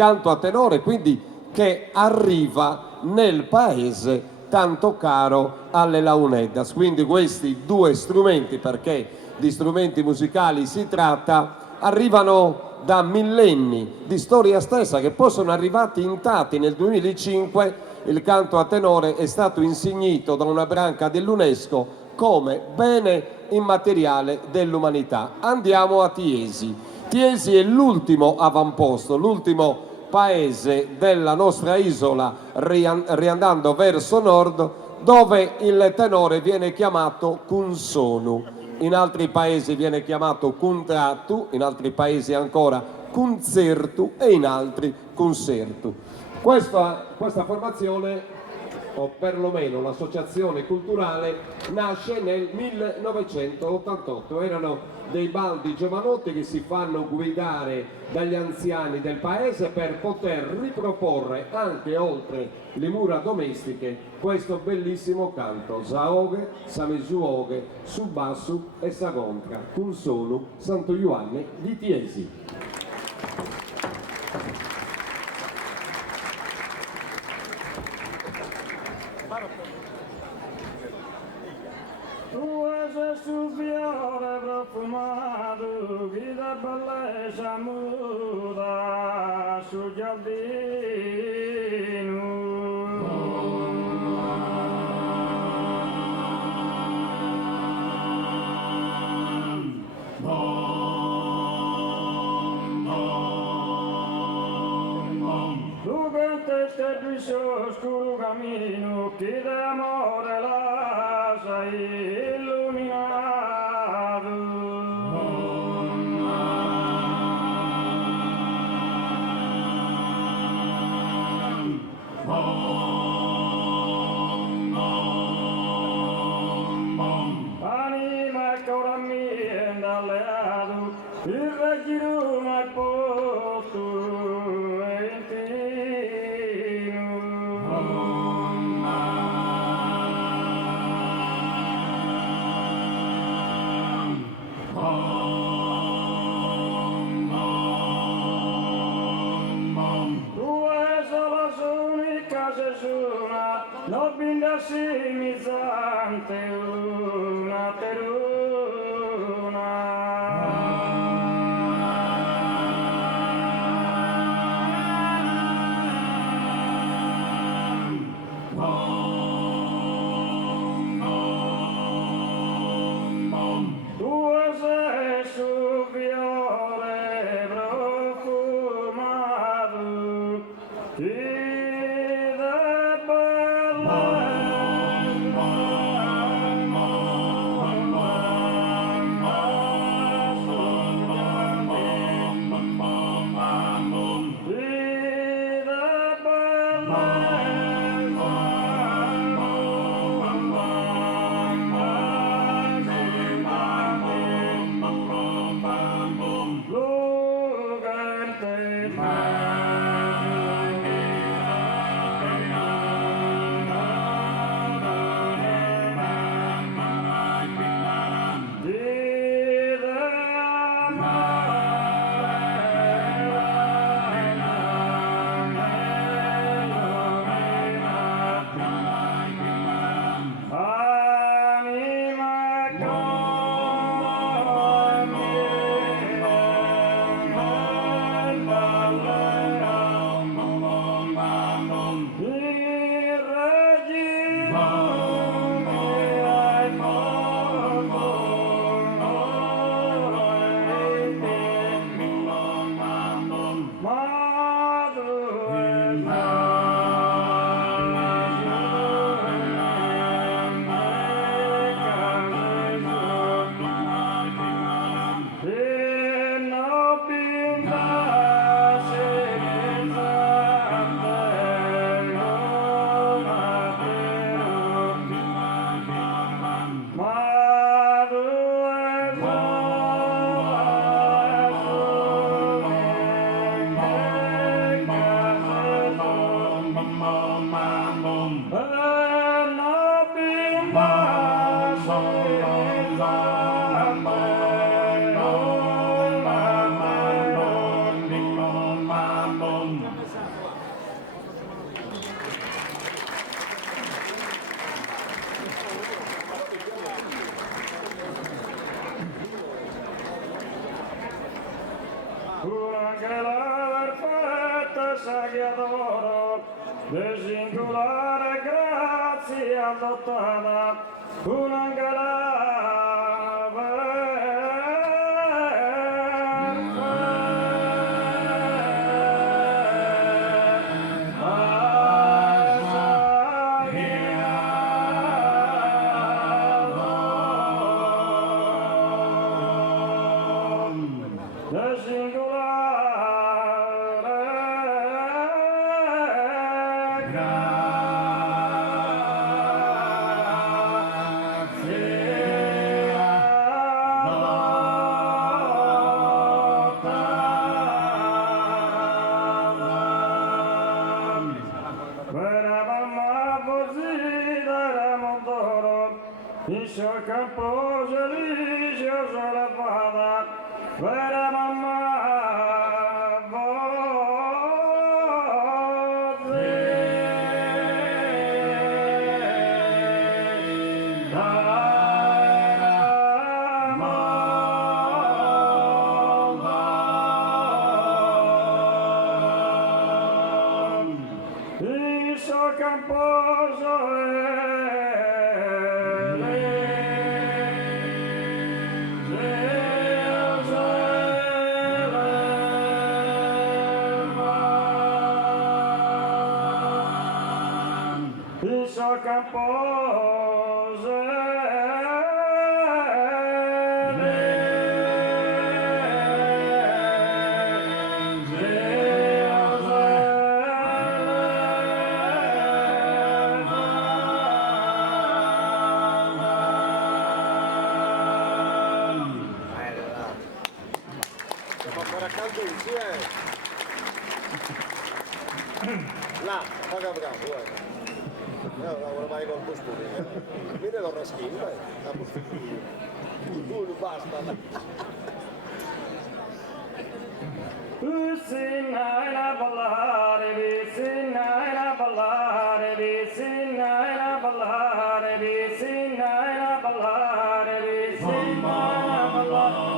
canto a tenore, quindi che arriva nel paese tanto caro alle Launeddas. Quindi questi due strumenti, perché di strumenti musicali si tratta, arrivano da millenni di storia stessa, che poi sono arrivati intatti. Nel 2005 il canto a tenore è stato insignito da una branca dell'UNESCO come bene immateriale dell'umanità. Andiamo a Tiesi. Tiesi è l'ultimo avamposto, l'ultimo paese della nostra isola, riandando verso nord, dove il tenore viene chiamato Kunsonu. In altri paesi viene chiamato Kuntratu, in altri paesi ancora Kunzertu e in altri Kunsertu. Questa formazione, o perlomeno l'associazione culturale, nasce nel 1988. Erano dei baldi giovanotti che si fanno guidare dagli anziani del paese per poter riproporre anche oltre le mura domestiche questo bellissimo canto: Saoghe, Samesuoghe, Subassu e Sagontra, Kunsonu, Santo Ioanne di Tiesi. Tu sei sul fiore profumato, che da bellezza muta sul giardino. Tu contesti il suo oscuro cammino, che d'amore lascia illuminato. Anima che ora mi è alleato, il regino mai posto è in te. Non bindassi mizzante una teruna. Tu sei su fiore profumato, che da bella. princesa che adoro, de singolare grazia dotata, campo religioso la vada, vera mamma là, paga bravo, guarda. No, ormai col costume. Viene da una schiena, tu basta. Vicina la ballare, vicina la ballare, vicina la ballare, vicina la ballare, vicina la ballare.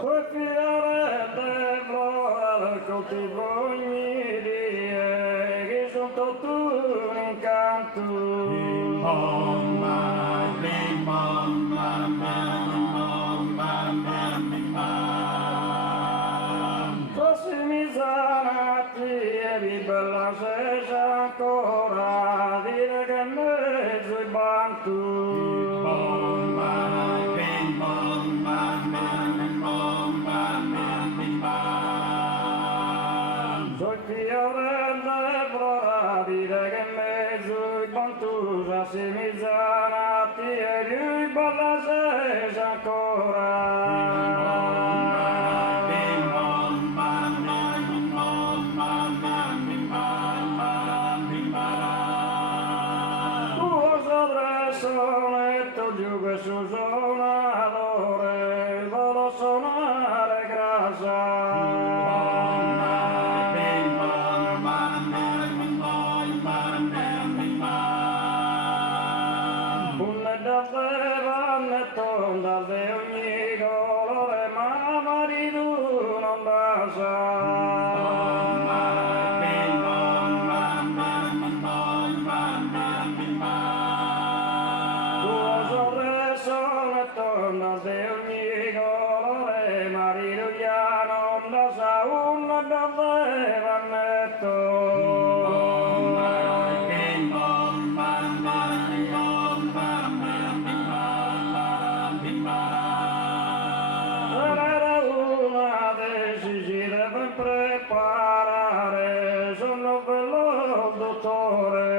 Poi fiore dentro al coltivo ogni dia che sono tutto un incanto. Forse mi sanati e vi bella se c'è ancora dire che mezzo i bantu. Soy fiore de flora, dire che mezzo i bantu. scusa si mizzanati e lui balla se ancora. Giù che su suonatore voglio suonare grassa. Bunne da te vanne tonda di ogni colore ma marito non basa. Torna de ogni colore, marito già non da sa una da era una decisione per preparare, sono bello dottore.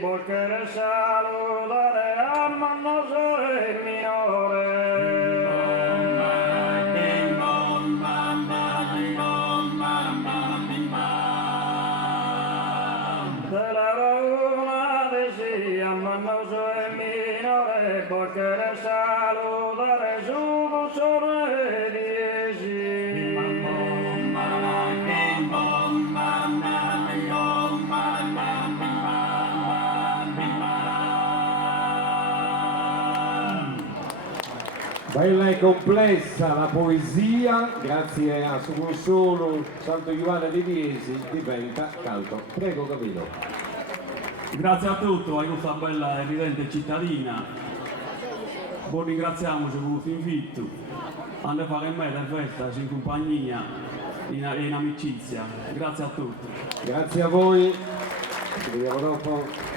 Porque saludare a Mannoso il minore. Della una desi a Mannoso il minore, porque saludare su sono dieci. Bella e complessa la poesia, grazie a Solo Santo Giovanni di Viesi diventa canto. Prego Capito. Grazie a tutti, a questa bella evidente cittadina. Poi ringraziamoci per questo invito. Andate a fare in meta in festa, in compagnia, in amicizia. Grazie a tutti. Grazie a voi, ci vediamo dopo.